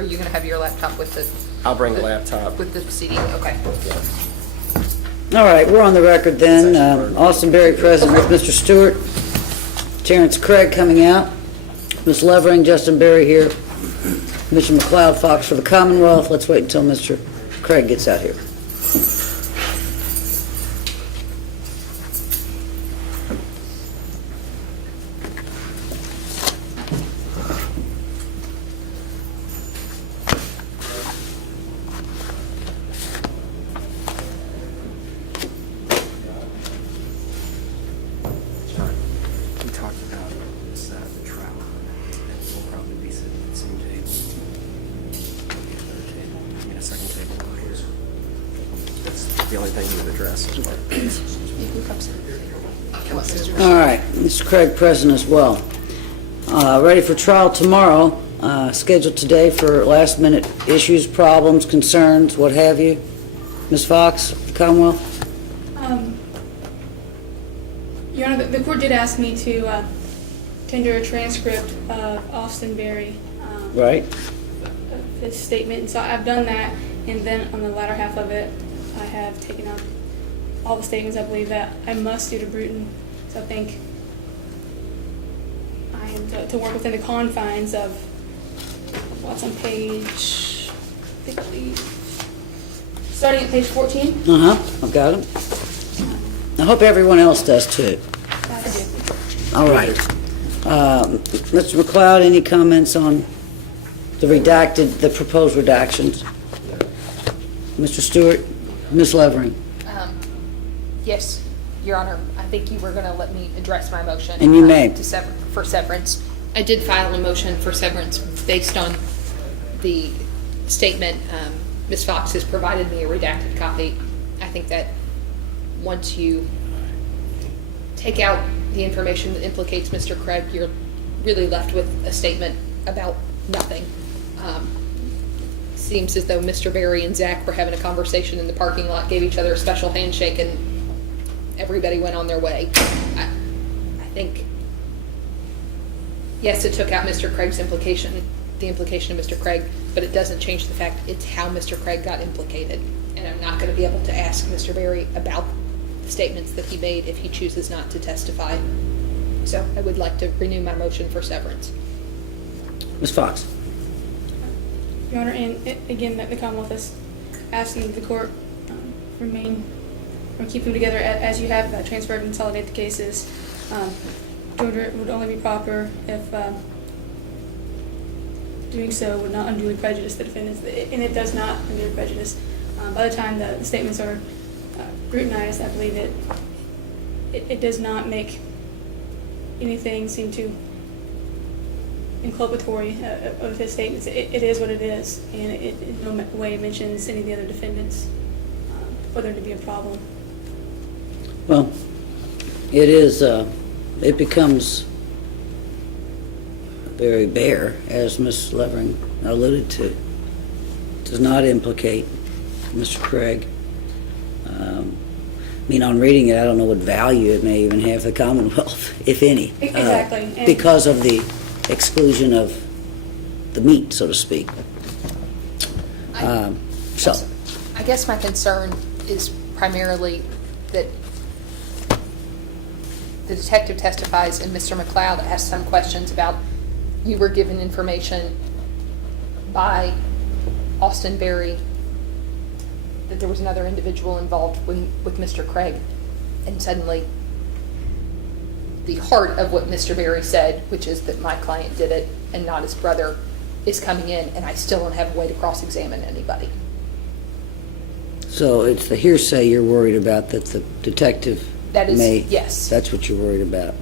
are you going to have your laptop with the? I'll bring the laptop. With the CD, okay. All right, we're on the record then. Austin Berry present with Mr. Stewart. Terrence Craig coming out. Ms. Levering, Justin Berry here. Mr. McLeod, Fox for the Commonwealth. Let's wait until Mr. Craig gets out here. John, we talked about this, the trial. We'll probably be sitting at the same table. Third table. I mean, a second table over here. That's the only thing you would address. All right, Mr. Craig present as well. Ready for trial tomorrow. Scheduled today for last-minute issues, problems, concerns, what have you. Ms. Fox, Commonwealth? Your Honor, the court did ask me to tender a transcript of Austin Berry. Right. Of his statement, and so I've done that, and then on the latter half of it, I have taken out all the statements I believe that I must do to Bruton. So I think I am to work within the confines of what's on page, I believe, starting at page 14. I've got them. I hope everyone else does too. I do. All right. Mr. McLeod, any comments on the proposed redactions? Mr. Stewart? Ms. Levering? Yes, Your Honor, I think you were going to let me address my motion. And you may. For severance. I did file a motion for severance based on the statement. Ms. Fox has provided me a redacted copy. I think that once you take out the information that implicates Mr. Craig, you're really left with a statement about nothing. Seems as though Mr. Berry and Zach were having a conversation in the parking lot, gave each other a special handshake, and everybody went on their way. I think, yes, it took out Mr. Craig's the implication of Mr. Craig, but it doesn't change the fact it's how Mr. Craig got implicated. And I'm not going to be able to ask Mr. Berry about the statements that he made if he chooses not to testify. So I would like to renew my motion for severance. Ms. Fox? Your Honor, and again, the Commonwealth is asking the court remain or keep them together as you have transferred and consolidate the cases. Georgia would only be proper if doing so would not unduly prejudice the defendants, and it does not unduly prejudice. By the time the statements are scrutinized, I believe it does not make anything seem to inculpatory of his statements. It is what it is, and it in no way mentions any of the other defendants for there to be a problem. Well, it is, it becomes very bare, as Ms. Levering alluded to. It does not implicate Mr. Craig. I mean, on reading it, I don't know what value it may even have the Commonwealth, if any. Exactly. Because of the exclusion of the meat, so to speak. I guess my concern is primarily that the detective testifies and Mr. McLeod asked some questions about you were given information by Austin Berry that there was another individual involved with Mr. Craig, and suddenly the heart of what Mr. Berry said, which is that my client did it and not his brother, is coming in, and I still don't have a way to cross-examine anybody. So it's the hearsay you're worried about that the detective That is, may... yes. That's what you're worried about.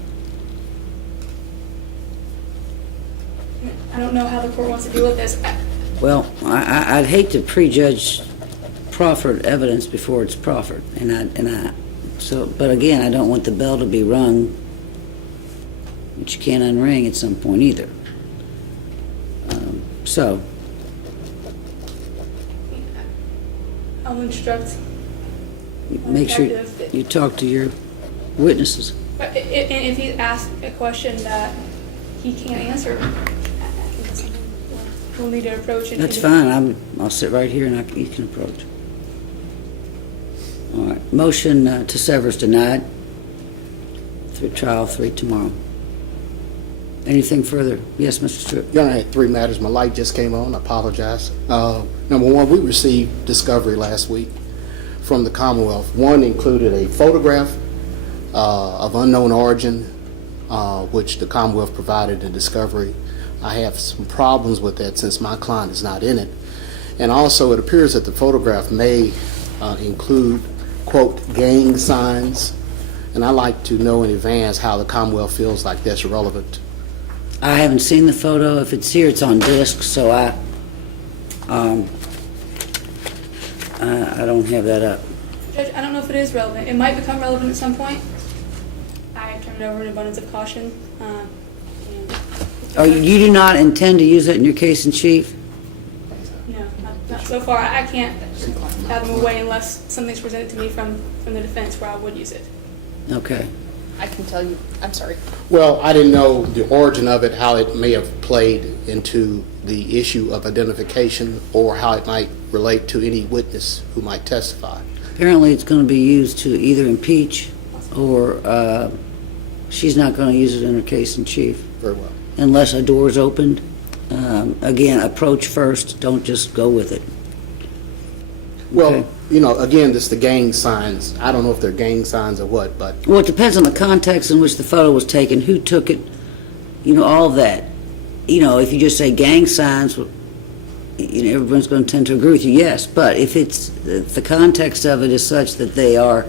I don't know how the court wants to deal with this. Well, I'd hate to prejudge proffered evidence before it's proffered, but again, I don't want the bell to be rung, which you can't unring at some point either. So, I'll instruct. make sure you talk to your witnesses. And if he asks a question that he can't answer, I can listen. we'll need to approach. That's fine, I'll sit right here and you can approach. All right, motion to sever is denied. Through trial 3 tomorrow. Anything further? Yes, Mr. Stewart? Your Honor, I had 3 matters. My light just came on. I apologize. Number one, we received discovery last week from the Commonwealth. One included a photograph of unknown origin, which the Commonwealth provided in discovery. I have some problems with that since my client is not in it. And also, it appears that the photograph may include, quote, gang signs. And I'd like to know in advance how the Commonwealth feels like that's relevant. I haven't seen the photo. If it's here, it's on disc, so I don't have that up. Judge, I don't know if it is relevant. It might become relevant at some point. I turned it over in abundance of caution. Oh, you do not intend to use it in your case in chief? No, not so far. I can't have them away unless something's presented to me from the defense where I would use it. Okay. I can tell you, I'm sorry. Well, I didn't know the origin of it, how it may have played into the issue of identification, or how it might relate to any witness who might testify. Apparently, it's going to be used to either impeach or she's not going to use it in her case in chief Very well. unless a door is opened. Again, approach first. Don't just go with it. Well, Okay. you know, again, this the gang signs. I don't know if they're gang signs or what, but Well, it depends on the context in which the photo was taken, who took it, all of that. If you just say gang signs, everyone's going to tend to agree with you, yes. But if the context of it is such that they are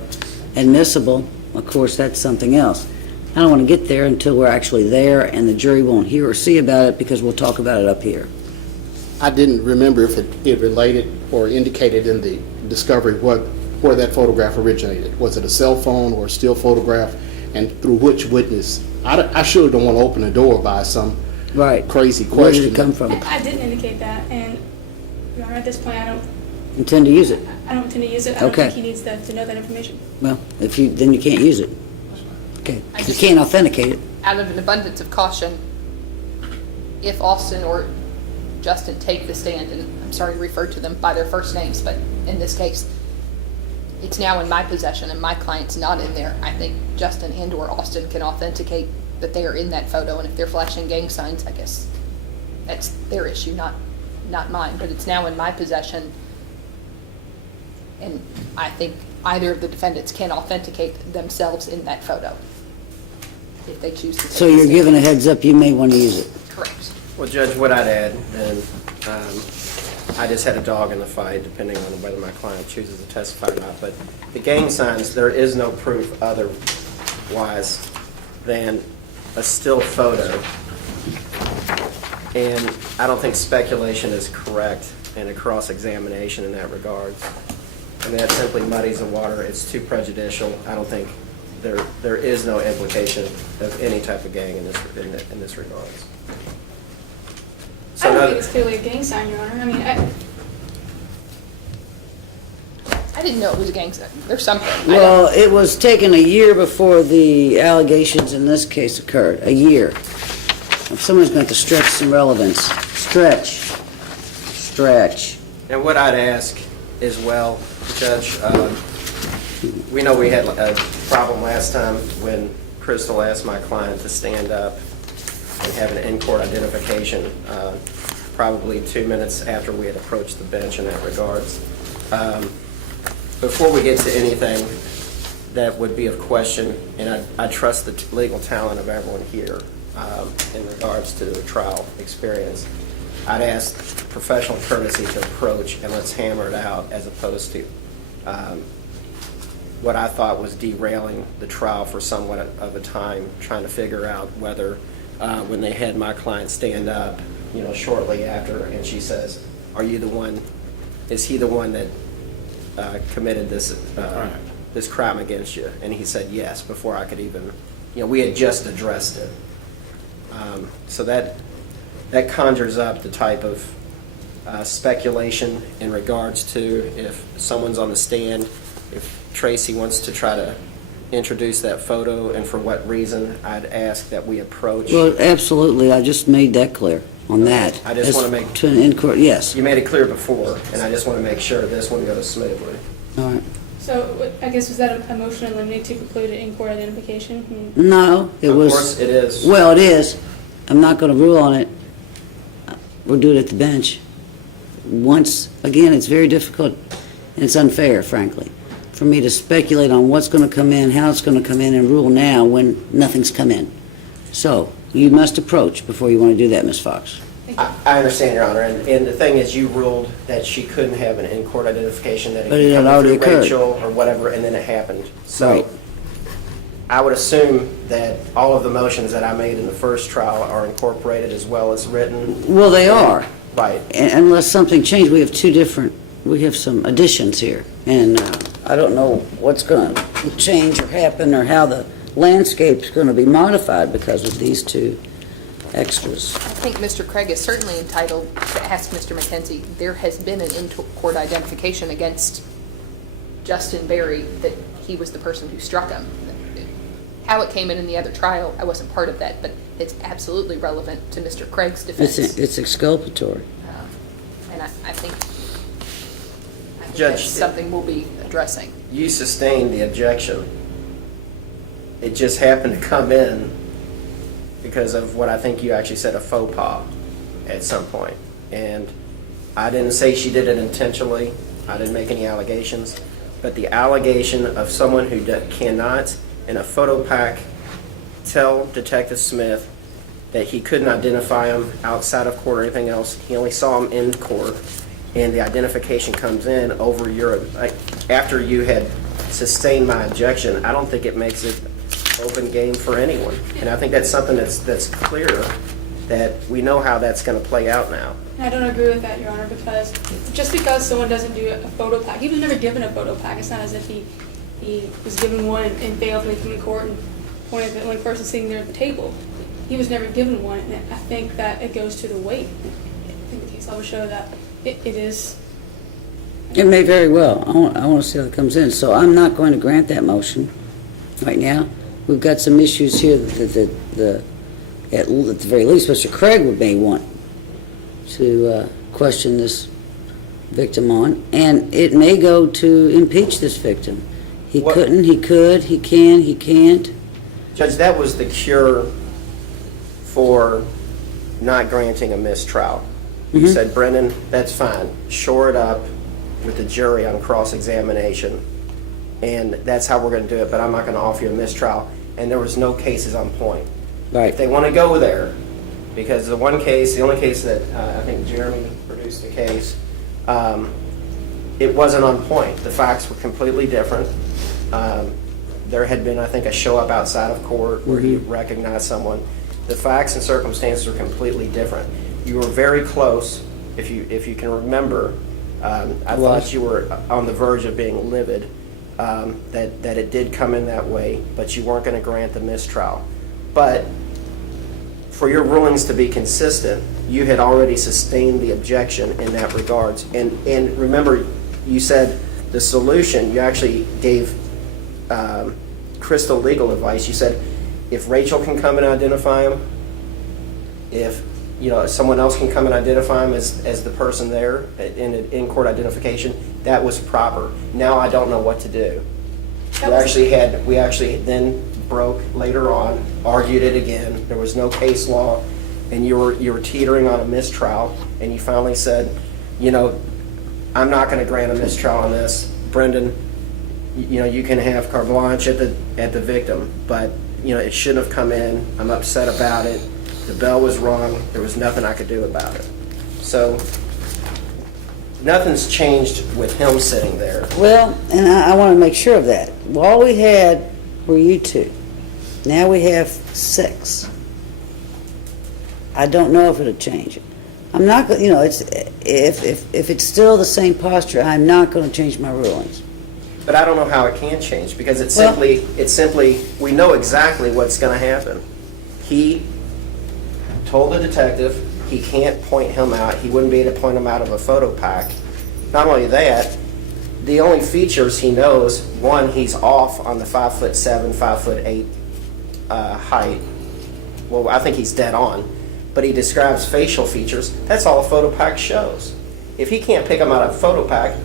admissible, of course, that's something else. I don't want to get there until we're actually there and the jury won't hear or see about it because we'll talk about it up here. I didn't remember if it related or indicated in the discovery where that photograph originated. Was it a cell phone or a still photograph, and through which witness? I surely don't want to open the door by some Right. crazy Where question. did it come from? I didn't indicate that, and Your Honor, at this point, I Intend to use it? don't intend to use it. I don't Okay. think he needs to know that information. Well, then you can't use it. Okay. I You just- can't authenticate it. Out of an abundance of caution, if Austin or Justin take the stand, and I'm sorry to refer to them by their first names, but in this case, it's now in my possession and my client's not in there, I think Justin and or Austin can authenticate that they are in that photo, and if they're flashing gang signs, I guess that's their issue, not mine, but it's now in my possession, and I think either of the defendants can authenticate themselves in that photo if they choose to take So the you're stand. given a heads up, you may want to use it. Correct. Well, Judge, what I'd add, and I just had a dog in the fight, depending on whether my client chooses to testify or not, but the gang signs, there is no proof otherwise than a still photo. And I don't think speculation is correct in a cross-examination in that regard. I mean, that simply muddies the water. It's too prejudicial. I don't think there is no implication of any type of gang in this regards. I don't think it's clearly a gang sign, Your Honor. I mean, I didn't know it was a gang sign. There's something. Well, it was taken a year before the allegations in this case occurred, a year. If someone's going to stretch some relevance, stretch. And what I'd ask as well, Judge, we know we had a problem last time when Crystal asked my client to stand up and have an in-court identification, probably 2 minutes after we had approached the bench in that regards. Before we get to anything that would be of question, and I trust the legal talent of everyone here in regards to the trial experience, I'd ask professional courtesy to approach and let's hammer it out, as opposed to what I thought was derailing the trial for somewhat of a time, trying to figure out whether when they had my client stand up, shortly after, and she says, "Are you the one? Is he the one that committed this this crime against you?" And he said yes, before I could even, we had just addressed it. So that conjures up the type of speculation in regards to if someone's on the stand, if Tracy wants to try to introduce that photo, and for what reason. I'd ask that we approach. Well, absolutely, I just made that clear. on that. I just As wanna make- To an in-court, yes. You made it clear before, and I just want to make sure this one goes smoothly. All right. So I guess was that a motion eliminated to preclude an in-court identification? No, it Of was. course, it is. Well, it is. I'm not going to rule on it. We'll do it at the bench. Once, again, it's very difficult, and it's unfair, frankly, for me to speculate on what's going to come in, how it's going to come in, and rule now when nothing's come in. So, you must approach before you want to do that, Ms. Fox. I understand, Your Honor, and the thing is, you ruled that she couldn't have an in-court identification, that it But it could had come already through occurred. Rachel or whatever, and then it happened. So Right. I would assume that all of the motions that I made in the first trial are incorporated as well as written. Well, they are. Right. Unless something changed, we have some additions here. And I don't know what's going to change or happen or how the landscape's going to be modified because of these two extras. I think Mr. Craig is certainly entitled to ask Mr. McKenzie, there has been an in-court identification against Justin Berry that he was the person who struck him. How it came in the other trial, I wasn't part of that, but it's absolutely relevant to Mr. Craig's defense. It's exculpatory. And I think Judge, that's something we'll be addressing. You sustained the objection. It just happened to come in because of what I think you actually said, a faux pas at some point. And I didn't say she did it intentionally. I didn't make any allegations. But the allegation of someone who cannot, in a photo pack, tell Detective Smith that he couldn't identify him outside of court or anything else. He only saw him in court. And the identification comes in over after you had sustained my objection. I don't think it makes it open game for anyone. And I think that's something that's clear, that we know how that's going to play out now. I don't agree with that, Your Honor, because just because someone doesn't do a photo pack, he was never given a photo pack. It's not as if he was given one and failed to come in court and pointed at the only person sitting there at the table. He was never given one, and I think that it goes to the weight. I think the case law will show that it is. It may very well. I want to see how it comes in. So I'm not going to grant that motion right now. We've got some issues here that at the very least, Mr. Craig may want to question this victim on, and it may go to impeach this victim. He What- couldn't, he could, he can, he can't. Judge, that was the cure for not granting a mistrial. You said, Brendan, that's fine. Shore it up with the jury on cross-examination, and that's how we're going to do it, but I'm not going to offer you a mistrial. And there was no cases on point. Right. If they want to go there, because the only case that I think Jeremy produced the case, it wasn't on point. The facts were completely different. There had been, I think, a show up outside of court where he recognized someone. The facts and circumstances were completely different. You were very close, if you can remember. I thought you were on the verge of being livid, that it did come in that way, but you weren't going to grant the mistrial. But for your rulings to be consistent, you had already sustained the objection in that regards. And remember, you said the solution, you actually gave Crystal legal advice. You said, if Rachel can come and identify him, if someone else can come and identify him as the person there in court identification, that was proper. Now I don't know what to do. We actually then broke later on, argued it again. There was no case law, and you were teetering on a mistrial, and you finally said, I'm not going to grant a mistrial on this. Brendan, you can have carte blanche at the victim, but it shouldn't have come in. I'm upset about it. The bell was wrong. There was nothing I could do about it. So nothing's changed with him sitting there. Well, and I want to make sure of that. All we had were you two. Now we have 6. I don't know if it'll change it. I'm not going. It's if it's still the same posture, I'm not going to change my rulings. But I don't know how it can change, because it's simply we know exactly what's going to happen. He told the detective he can't point him out. He wouldn't be able to point him out of a photo pack. Not only that, the only features he knows, one, he's off on the 5'7", 5'8" height. Well, I think he's dead on. but he describes facial features. That's all a photo pack shows. If he can't pick them out of a photo pack,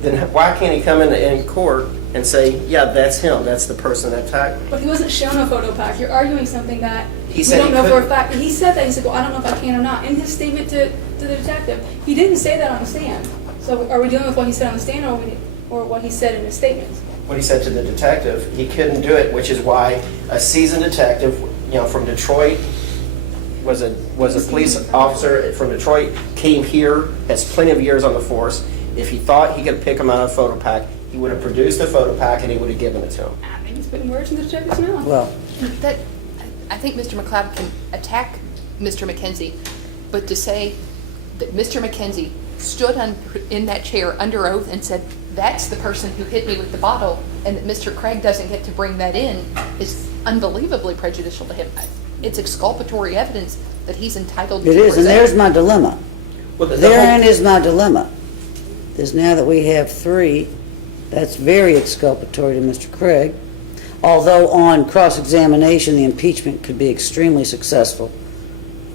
then why can't he come in court and say, yeah, that's him, that's the person that attacked me? But he wasn't shown a photo pack. You're arguing something that He we said don't he know for a couldn't. fact. He said that. He said, well, I don't know if I can or not. In his statement to the detective, he didn't say that on the stand. So are we dealing with what he said on the stand or what he said in his statement? What he said to the detective, he couldn't do it, which is why a seasoned detective, from Detroit, was a police officer from Detroit, came here, has plenty of years on the force. If he thought he could pick him out of a photo pack, he would have produced a photo pack and he would have given it to him. I think he's putting words in the detective's mouth. Well, That, I think Mr. McLeod can attack Mr. McKenzie, but to say that Mr. McKenzie stood in that chair under oath and said, that's the person who hit me with the bottle, and that Mr. Craig doesn't get to bring that in is unbelievably prejudicial to him. It's exculpatory evidence that he's entitled to it is, and present. there's my dilemma. Well, the Therein whole- is my dilemma, is now that we have three, that's very exculpatory to Mr. Craig, although on cross-examination, the impeachment could be extremely successful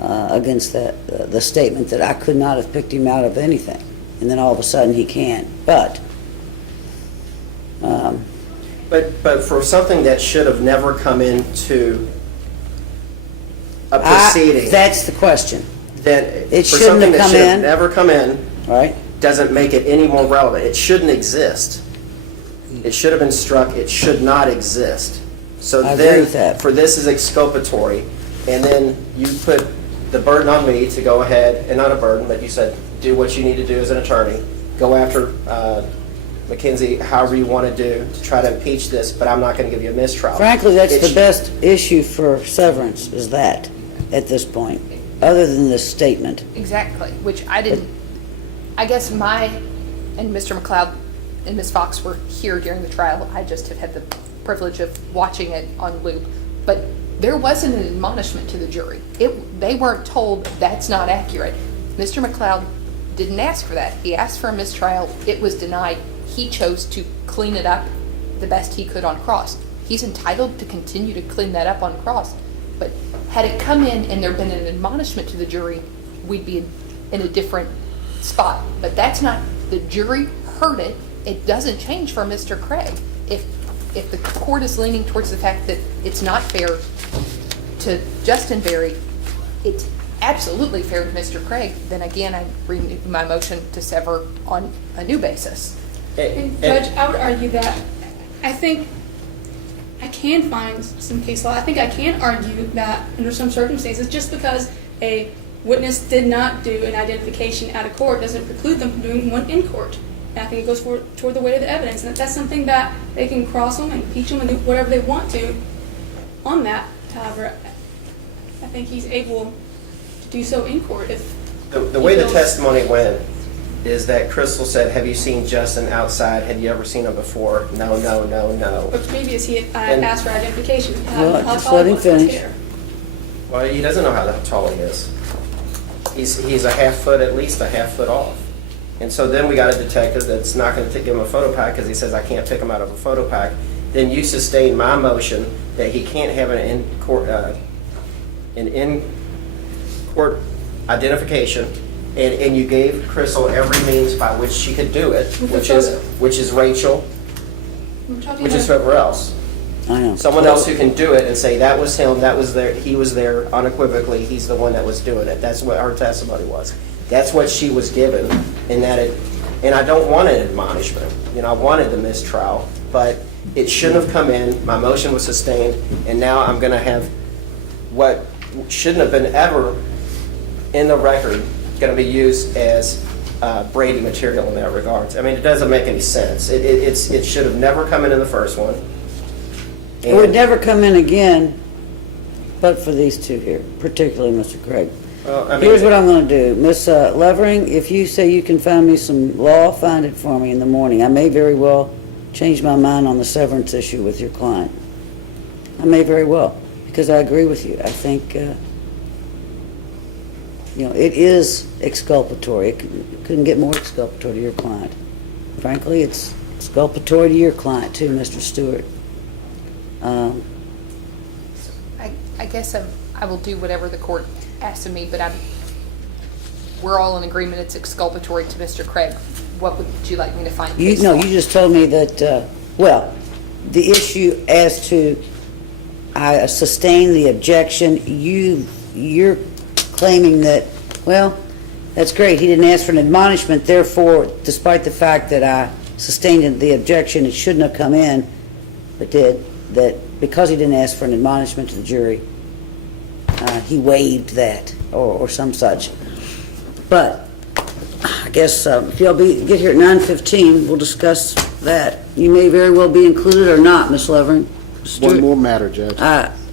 against the statement that I could not have picked him out of anything, and then all of a sudden he can. But for something that should have never come into a proceeding, That's the question, that It for shouldn't something have that come should have in. never come in, right? doesn't make it any more relevant. It shouldn't exist. It should have been struck. It should not exist. So I agree then, with that. for this is exculpatory, and then you put the burden on me to go ahead, and not a burden, but you said, do what you need to do as an attorney. Go after McKenzie however you want to do to try to impeach this, but I'm not going to give you a mistrial. Frankly, that's It the sh- best issue for severance, is that, at this point, other than this statement. Exactly, which I didn't, I guess and Mr. McLeod and Ms. Fox were here during the trial. I just have had the privilege of watching it on loop. But there wasn't an admonishment to the jury. They weren't told that's not accurate. Mr. McLeod didn't ask for that. He asked for a mistrial. It was denied. He chose to clean it up the best he could on cross. He's entitled to continue to clean that up on cross. But had it come in and there been an admonishment to the jury, we'd be in a different spot. But that's not, the jury heard it. It doesn't change for Mr. Craig. If the court is leaning towards the fact that it's not fair to Justin Berry, it's absolutely fair to Mr. Craig, then again, I renew my motion to sever on a new basis. And Judge, I would argue that I think I can find some case law. I think I can argue that under some circumstances, just because a witness did not do an identification out of court doesn't preclude them from doing one in court. And I think it goes toward the weight of the evidence. And that's something that they can cross them and impeach them and do whatever they want to on that. However, I think he's able to do so in court if The way the testimony went is that Crystal said, have you seen Justin outside? Had you ever seen him before? No, no, no, no. But previous he had And- asked for identification. Well, How just tall let he him was, his finish. hair. Well, he doesn't know how tall he is. He's a half foot, at least a half foot off. And so then we got a detective that's not going to give him a photo pack because he says, I can't pick him out of a photo pack. Then you sustain my motion that he can't have an in-court identification, and you gave Crystal every means by which she could do it, With the which is Rachel, We're talking which is about- whoever else. I know. Someone else who can do it and say, that was him, that was there, he was there unequivocally, he's the one that was doing it. That's what her testimony was. That's what she was given, and I don't want an admonishment. I wanted the mistrial, but it shouldn't have come in, my motion was sustained, and now I'm gonna have what shouldn't have been ever in the record gonna be used as Brady material in that regard. I mean, it doesn't make any sense. It should have never come in the first one. It would And- never come in again, but for these two here, particularly Mr. Craig. Well, I mean- Here's what I'm going to do. Miss Levering, if you say you can find me some law, find it for me in the morning. I may very well change my mind on the severance issue with your client. I may very well, because I agree with you. I think, it is exculpatory. It couldn't get more exculpatory to your client. Frankly, it's exculpatory to your client too, Mr. Stewart. I guess I will do whatever the court asking me, but we're all in agreement it's exculpatory to Mr. Craig. What would you like me to find? You just told me that, well, the issue as to, I sustain the objection, you're claiming that, well, that's great, he didn't ask for an admonishment, therefore, despite the fact that I sustained the objection, it shouldn't have come in, but did, that because he didn't ask for an admonishment to the jury, he waived that, or some such. But, I guess, if y'all get here at 9:15, we'll discuss that. You may very well be included or not, Ms. Levering. One more matter, Judge.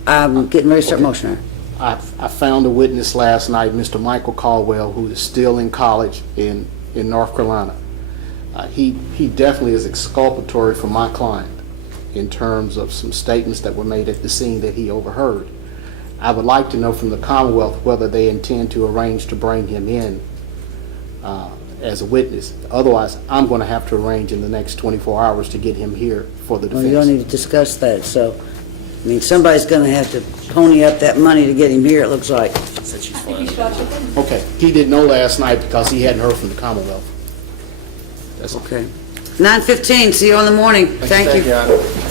I'm getting ready to start motion. I found a witness last night, Mr. Michael Caldwell, who is still in college in North Carolina. He definitely is exculpatory for my client in terms of some statements that were made at the scene that he overheard. I would like to know from the Commonwealth whether they intend to arrange to bring him in as a witness. Otherwise, I'm going to have to arrange in the next 24 hours to get him here for the defense. Well, you don't need to discuss that, so, I mean, somebody's going to have to pony up that money to get him here, it looks like. Said she's I think you fine. should watch it then. Okay, he didn't know last night because he hadn't heard from the Commonwealth. That's Okay. 9:15, see you in the morning. Thank you. Thank you.